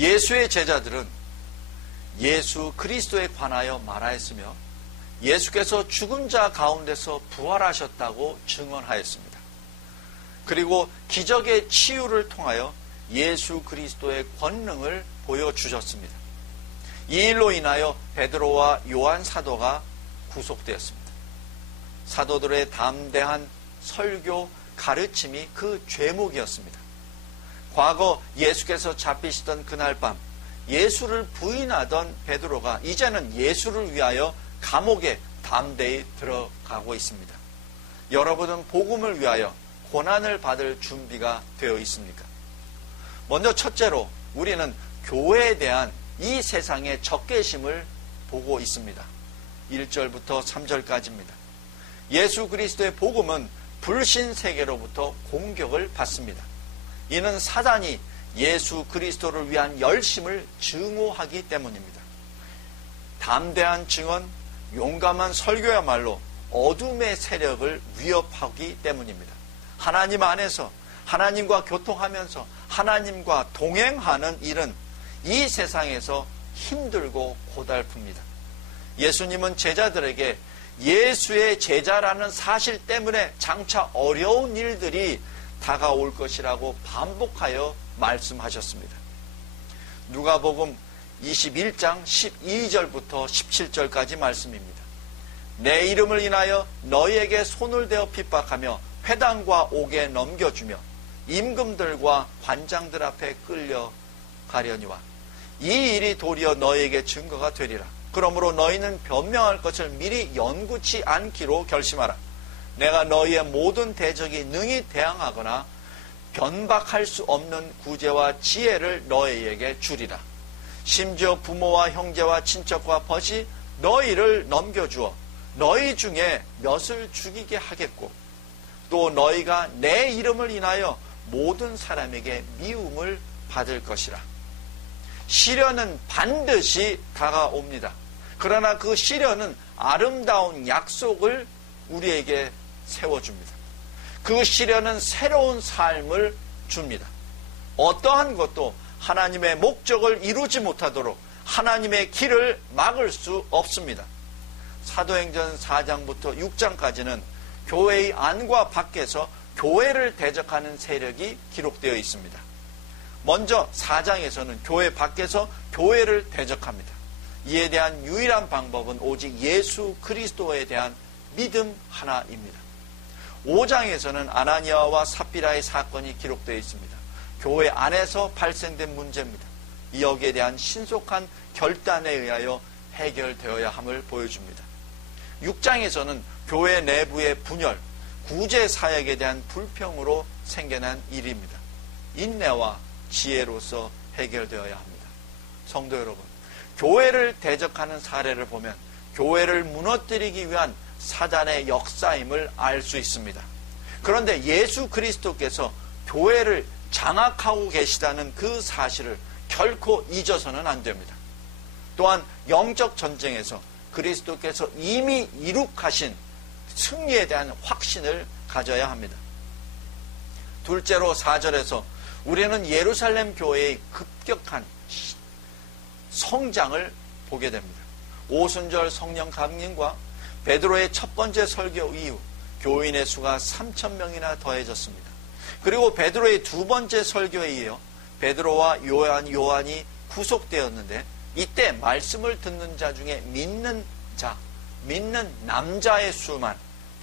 예수의 제자들은 예수 그리스도에 관하여 말하였으며 예수께서 죽은 자 가운데서 부활하셨다고 증언하였습니다. 그리고 기적의 치유를 통하여 예수 그리스도의 권능을 보여주셨습니다. 이 일로 인하여 베드로와 요한 사도가 구속되었습니다. 사도들의 담대한 설교 가르침이 그 죄목이었습니다. 과거 예수께서 잡히시던 그날 밤 예수를 부인하던 베드로가 이제는 예수를 위하여 감옥에 담대히 들어가고 있습니다. 여러분은 복음을 위하여 고난을 받을 준비가 되어 있습니까? 먼저 첫째로 우리는 교회에 대한 이 세상의 적개심을 보고 있습니다. 1절부터 3절까지입니다. 예수 그리스도의 복음은 불신 세계로부터 공격을 받습니다. 이는 사단이 예수 그리스도를 위한 열심을 증오하기 때문입니다. 담대한 증언, 용감한 설교야말로 어둠의 세력을 위협하기 때문입니다. 하나님 안에서 하나님과 교통하면서 하나님과 동행하는 일은 이 세상에서 힘들고 고달픕니다. 예수님은 제자들에게 예수의 제자라는 사실 때문에 장차 어려운 일들이 다가올 것이라고 반복하여 말씀하셨습니다. 누가복음 21장 12절부터 17절까지 말씀입니다. 내 이름을 인하여 너희에게 손을 대어 핍박하며 회당과 옥에 넘겨주며 임금들과 관장들 앞에 끌려가려니와 이 일이 도리어 너희에게 증거가 되리라. 그러므로 너희는 변명할 것을 미리 연구치 않기로 결심하라. 내가 너희의 모든 대적이 능히 대항하거나 변박할 수 없는 구제와 지혜를 너희에게 주리라. 심지어 부모와 형제와 친척과 벗이 너희를 넘겨주어 너희 중에 몇을 죽이게 하겠고 또 너희가 내 이름을 인하여 모든 사람에게 미움을 받을 것이라. 시련은 반드시 다가옵니다. 그러나 그 시련은 아름다운 약속을 우리에게 세워줍니다. 그 시련은 새로운 삶을 줍니다. 어떠한 것도 하나님의 목적을 이루지 못하도록 하나님의 길을 막을 수 없습니다. 사도행전 4장부터 6장까지는 교회의 안과 밖에서 교회를 대적하는 세력이 기록되어 있습니다. 먼저 4장에서는 교회 밖에서 교회를 대적합니다. 이에 대한 유일한 방법은 오직 예수 그리스도에 대한 믿음 하나입니다. 5장에서는 아나니아와 삽비라의 사건이 기록되어 있습니다. 교회 안에서 발생된 문제입니다. 여기에 대한 신속한 결단에 의하여 해결되어야 함을 보여줍니다. 6장에서는 교회 내부의 분열, 구제 사역에 대한 불평으로 생겨난 일입니다. 인내와 지혜로서 해결되어야 합니다. 성도 여러분, 교회를 대적하는 사례를 보면 교회를 무너뜨리기 위한 사단의 역사임을 알 수 있습니다. 그런데 예수 그리스도께서 교회를 장악하고 계시다는 그 사실을 결코 잊어서는 안 됩니다. 또한 영적 전쟁에서 그리스도께서 이미 이룩하신 승리에 대한 확신을 가져야 합니다. 둘째로 4절에서 우리는 예루살렘 교회의 급격한 성장을 보게 됩니다. 오순절 성령 강림과 베드로의 첫 번째 설교 이후 교인의 수가 3,000명이나 더해졌습니다. 그리고 베드로의 두 번째 설교에 이어 베드로와 요한이 구속되었는데 이때 말씀을 듣는 자 중에 믿는 남자의 수만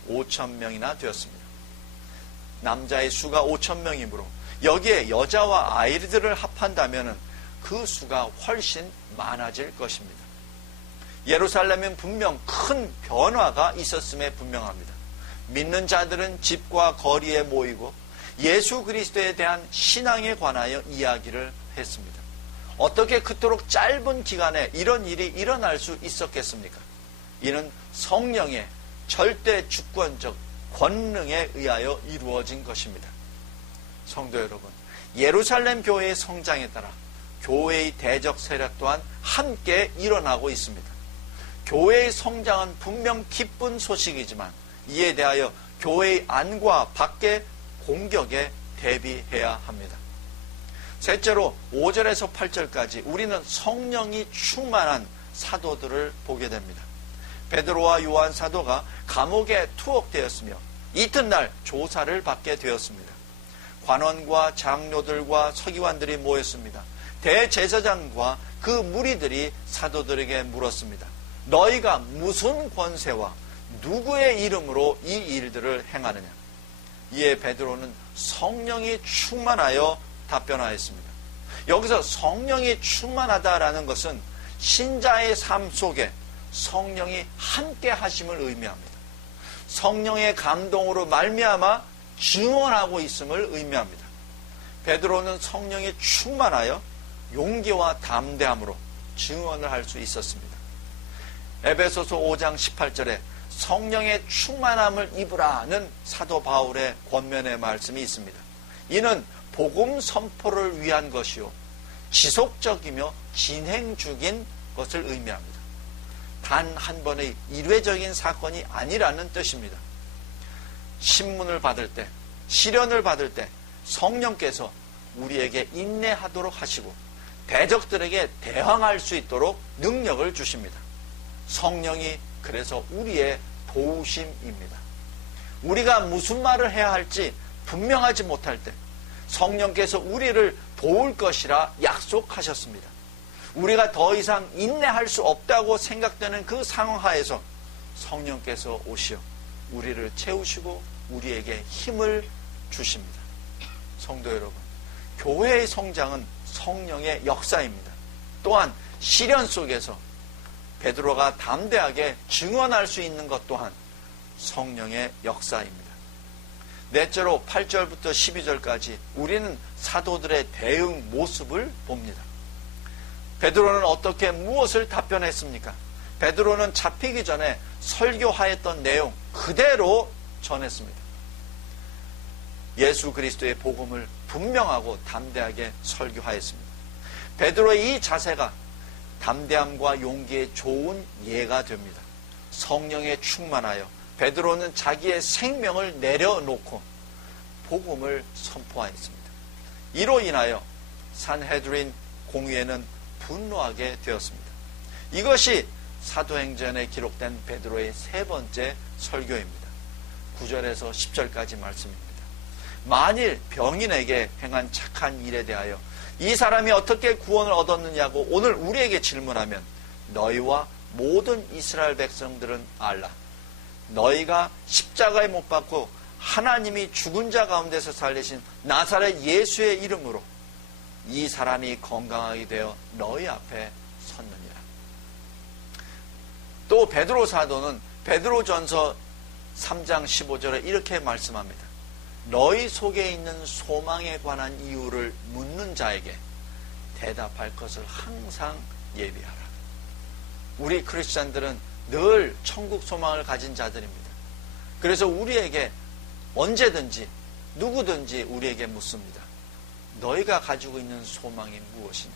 5,000명이나 되었습니다. 남자의 수가 5,000명이므로 여기에 여자와 아이들을 합한다면 그 수가 훨씬 많아질 것입니다. 예루살렘은 분명 큰 변화가 있었음에 분명합니다. 믿는 자들은 집과 거리에 모이고 예수 그리스도에 대한 신앙에 관하여 이야기를 했습니다. 어떻게 그토록 짧은 기간에 이런 일이 일어날 수 있었겠습니까? 이는 성령의 절대 주권적 권능에 의하여 이루어진 것입니다. 성도 여러분, 예루살렘 교회의 성장에 따라 교회의 대적 세력 또한 함께 일어나고 있습니다. 교회의 성장은 분명 기쁜 소식이지만 이에 대하여 교회의 안과 밖의 공격에 대비해야 합니다. 셋째로 5절에서 8절까지 우리는 성령이 충만한 사도들을 보게 됩니다. 베드로와 요한 사도가 감옥에 투옥되었으며 이튿날 조사를 받게 되었습니다. 관원과 장로들과 서기관들이 모였습니다. 대제사장과 그 무리들이 사도들에게 물었습니다. 너희가 무슨 권세와 누구의 이름으로 이 일들을 행하느냐? 이에 베드로는 성령이 충만하여 답변하였습니다. 여기서 성령이 충만하다라는 것은 신자의 삶 속에 성령이 함께 하심을 의미합니다. 성령의 감동으로 말미암아 증언하고 있음을 의미합니다. 베드로는 성령이 충만하여 용기와 담대함으로 증언을 할 수 있었습니다. 에베소서 5장 18절에 성령의 충만함을 입으라는 사도 바울의 권면의 말씀이 있습니다. 이는 복음 선포를 위한 것이요 지속적이며 진행 중인 것을 의미합니다. 단 한 번의 일회적인 사건이 아니라는 뜻입니다. 신문을 받을 때, 시련을 받을 때 성령께서 우리에게 인내하도록 하시고 대적들에게 대항할 수 있도록 능력을 주십니다. 성령이 그래서 우리의 도우심입니다. 우리가 무슨 말을 해야 할지 분명하지 못할 때 성령께서 우리를 도울 것이라 약속하셨습니다. 우리가 더 이상 인내할 수 없다고 생각되는 그 상황 하에서 성령께서 오시어 우리를 채우시고 우리에게 힘을 주십니다. 성도 여러분, 교회의 성장은 성령의 역사입니다. 또한 시련 속에서 베드로가 담대하게 증언할 수 있는 것 또한 성령의 역사입니다. 넷째로 8절부터 12절까지 우리는 사도들의 대응 모습을 봅니다. 베드로는 어떻게 무엇을 답변했습니까? 베드로는 잡히기 전에 설교하였던 내용 그대로 전했습니다. 예수 그리스도의 복음을 분명하고 담대하게 설교하였습니다. 베드로의 이 자세가 담대함과 용기의 좋은 예가 됩니다. 성령에 충만하여 베드로는 자기의 생명을 내려놓고 복음을 선포하였습니다. 이로 인하여 산헤드린 공회는 분노하게 되었습니다. 이것이 사도행전에 기록된 베드로의 세 번째 설교입니다. 9절에서 10절까지 말씀입니다. 만일 병인에게 행한 착한 일에 대하여 이 사람이 어떻게 구원을 얻었느냐고 오늘 우리에게 질문하면 너희와 모든 이스라엘 백성들은 알라. 너희가 십자가에 못 박고 하나님이 죽은 자 가운데서 살리신 나사렛 예수의 이름으로 이 사람이 건강하게 되어 너희 앞에 섰느니라. 또 베드로 사도는 베드로전서 3장 15절에 이렇게 말씀합니다. 너희 속에 있는 소망에 관한 이유를 묻는 자에게 대답할 것을 항상 예비하라. 우리 크리스찬들은 늘 천국 소망을 가진 자들입니다. 그래서 우리에게 언제든지 누구든지 우리에게 묻습니다. 너희가 가지고 있는 소망이 무엇이냐?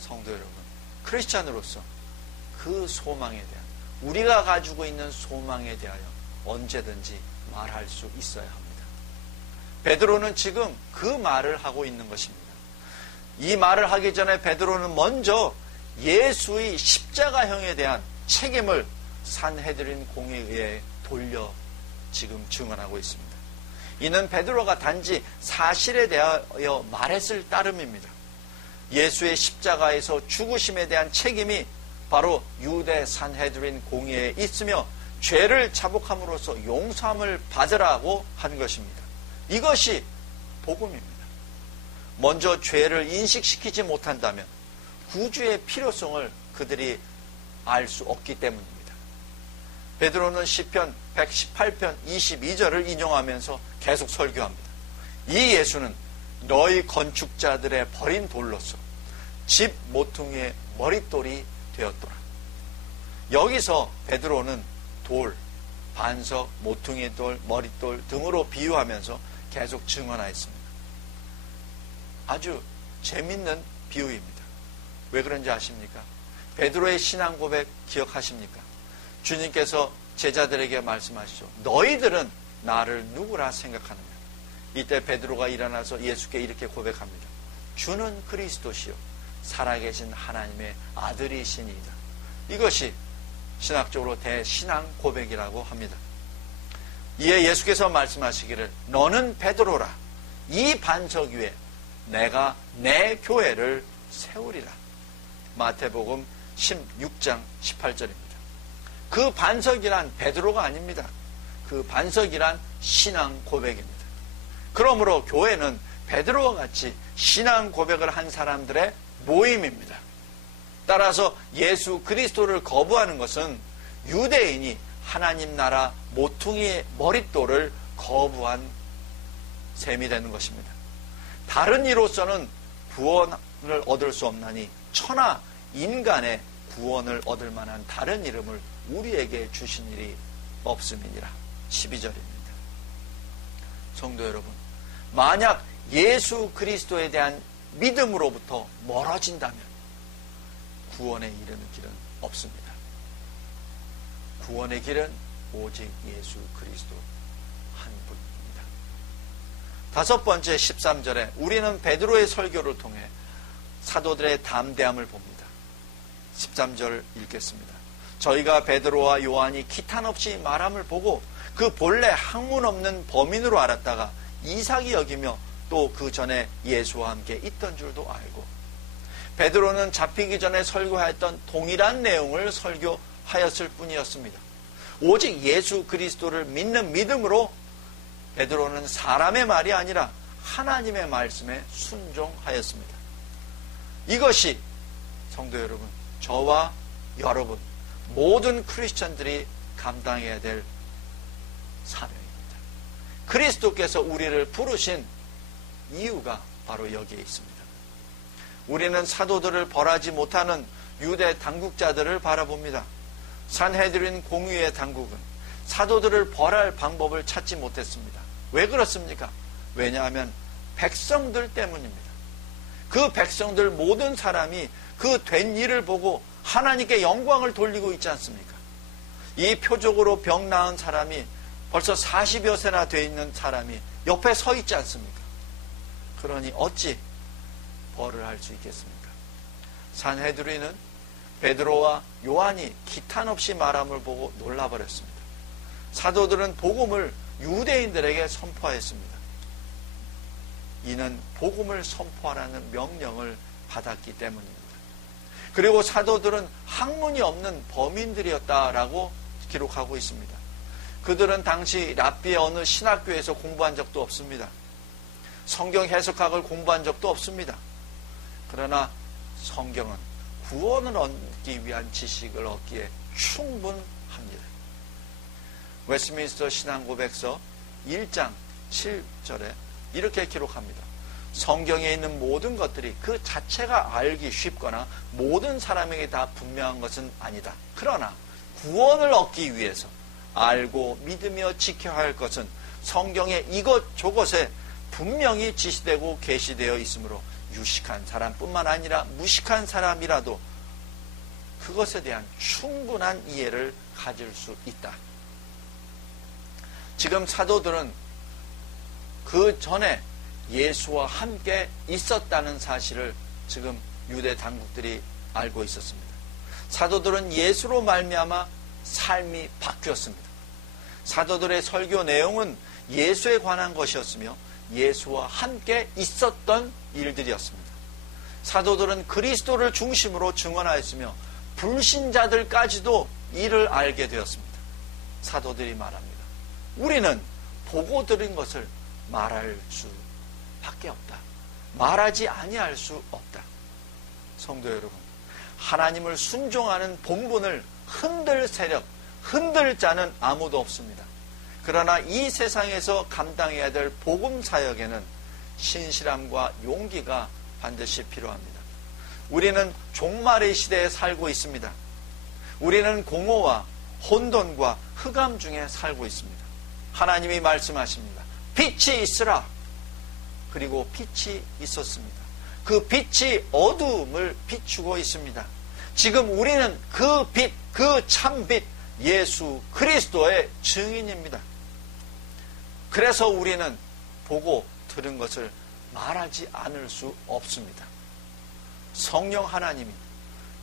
성도 여러분, 크리스찬으로서 그 소망에 대한, 우리가 가지고 있는 소망에 대하여 언제든지 말할 수 있어야 합니다. 베드로는 지금 그 말을 하고 있는 것입니다. 이 말을 하기 전에 베드로는 먼저 예수의 십자가형에 대한 책임을 산헤드린 공회에 돌려 지금 증언하고 있습니다. 이는 베드로가 단지 사실에 대하여 말했을 따름입니다. 예수의 십자가에서 죽으심에 대한 책임이 바로 유대 산헤드린 공회에 있으며 죄를 자복함으로써 용서함을 받으라고 한 것입니다. 이것이 복음입니다. 먼저 죄를 인식시키지 못한다면 구주의 필요성을 그들이 알 수 없기 때문입니다. 베드로는 시편 118편 22절을 인용하면서 계속 설교합니다. 이 예수는 너희 건축자들의 버린 돌로서 집 모퉁이의 머릿돌이 되었더라. 여기서 베드로는 돌, 반석, 모퉁이 돌, 머릿돌 등으로 비유하면서 계속 증언하였습니다. 아주 재밌는 비유입니다. 왜 그런지 아십니까? 베드로의 신앙 고백 기억하십니까? 주님께서 제자들에게 말씀하시죠. 너희들은 나를 누구라 생각하느냐? 이때 베드로가 일어나서 예수께 이렇게 고백합니다. 주는 그리스도시요 살아계신 하나님의 아들이시니이다. 이것이 신학적으로 대신앙 고백이라고 합니다. 이에 예수께서 말씀하시기를 너는 베드로라. 이 반석 위에 내가 내 교회를 세우리라. 마태복음 16장 18절입니다. 그 반석이란 베드로가 아닙니다. 그 반석이란 신앙 고백입니다. 그러므로 교회는 베드로와 같이 신앙 고백을 한 사람들의 모임입니다. 따라서 예수 그리스도를 거부하는 것은 유대인이 하나님 나라 모퉁이의 머릿돌을 거부한 셈이 되는 것입니다. 다른 이로서는 구원을 얻을 수 없나니 천하 인간의 구원을 얻을 만한 다른 이름을 우리에게 주신 일이 없음이니라. 12절입니다. 성도 여러분, 만약 예수 그리스도에 대한 믿음으로부터 멀어진다면 구원의 이르는 길은 없습니다. 구원의 길은 오직 예수 그리스도 한 분입니다. 다섯 번째 13절에 우리는 베드로의 설교를 통해 사도들의 담대함을 봅니다. 13절 읽겠습니다. 저희가 베드로와 요한이 기탄 없이 말함을 보고 그 본래 학문 없는 범인으로 알았다가 이삭이 여기며 또 그 전에 예수와 함께 있던 줄도 알고, 베드로는 잡히기 전에 설교하였던 동일한 내용을 설교하였을 뿐이었습니다. 오직 예수 그리스도를 믿는 믿음으로 베드로는 사람의 말이 아니라 하나님의 말씀에 순종하였습니다. 이것이 성도 여러분, 저와 여러분 모든 크리스천들이 감당해야 될 사명입니다. 그리스도께서 우리를 부르신 이유가 바로 여기에 있습니다. 우리는 사도들을 벌하지 못하는 유대 당국자들을 바라봅니다. 산헤드린 공의의 당국은 사도들을 벌할 방법을 찾지 못했습니다. 왜 그렇습니까? 왜냐하면 백성들 때문입니다. 그 백성들 모든 사람이 그 된 일을 보고 하나님께 영광을 돌리고 있지 않습니까? 이 표적으로 병 나은 사람이 벌써 40여 세나 돼 있는 사람이 옆에 서 있지 않습니까? 그러니 어찌 벌을 할 수 있겠습니까? 산헤드린은 베드로와 요한이 기탄 없이 말함을 보고 놀라버렸습니다. 사도들은 복음을 유대인들에게 선포하였습니다. 이는 복음을 선포하라는 명령을 받았기 때문입니다. 그리고 사도들은 학문이 없는 범인들이었다라고 기록하고 있습니다. 그들은 당시 랍비의 어느 신학교에서 공부한 적도 없습니다. 성경 해석학을 공부한 적도 없습니다. 그러나 성경은 구원을 얻기 위한 지식을 얻기에 충분합니다. 웨스트민스터 신앙고백서 1장 7절에 이렇게 기록합니다. 성경에 있는 모든 것들이 그 자체가 알기 쉽거나 모든 사람에게 다 분명한 것은 아니다. 그러나 구원을 얻기 위해서 알고 믿으며 지켜야 할 것은 성경의 이것저것에 분명히 지시되고 계시되어 있으므로 유식한 사람뿐만 아니라 무식한 사람이라도 그것에 대한 충분한 이해를 가질 수 있다. 지금 사도들은 그 전에 예수와 함께 있었다는 사실을 지금 유대 당국들이 알고 있었습니다. 사도들은 예수로 말미암아 삶이 바뀌었습니다. 사도들의 설교 내용은 예수에 관한 것이었으며 예수와 함께 있었던 일들이었습니다. 사도들은 그리스도를 중심으로 증언하였으며 불신자들까지도 이를 알게 되었습니다. 사도들이 말합니다. 우리는 보고 들은 것을 말할 수밖에 없다. 말하지 아니할 수 없다. 성도 여러분, 하나님을 순종하는 본분을 흔들 세력, 흔들 자는 아무도 없습니다. 그러나 이 세상에서 감당해야 될 복음 사역에는 신실함과 용기가 반드시 필요합니다. 우리는 종말의 시대에 살고 있습니다. 우리는 공허와 혼돈과 흑암 중에 살고 있습니다. 하나님이 말씀하십니다. 빛이 있으라. 그리고 빛이 있었습니다. 그 빛이 어두움을 비추고 있습니다. 지금 우리는 그 빛, 그 참빛 예수 그리스도의 증인입니다. 그래서 우리는 보고 들은 것을 말하지 않을 수 없습니다. 성령 하나님이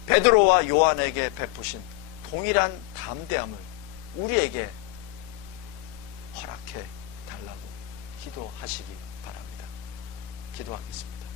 베드로와 요한에게 베푸신 동일한 담대함을 우리에게 허락해 달라고 기도하시기 바랍니다. 기도하겠습니다.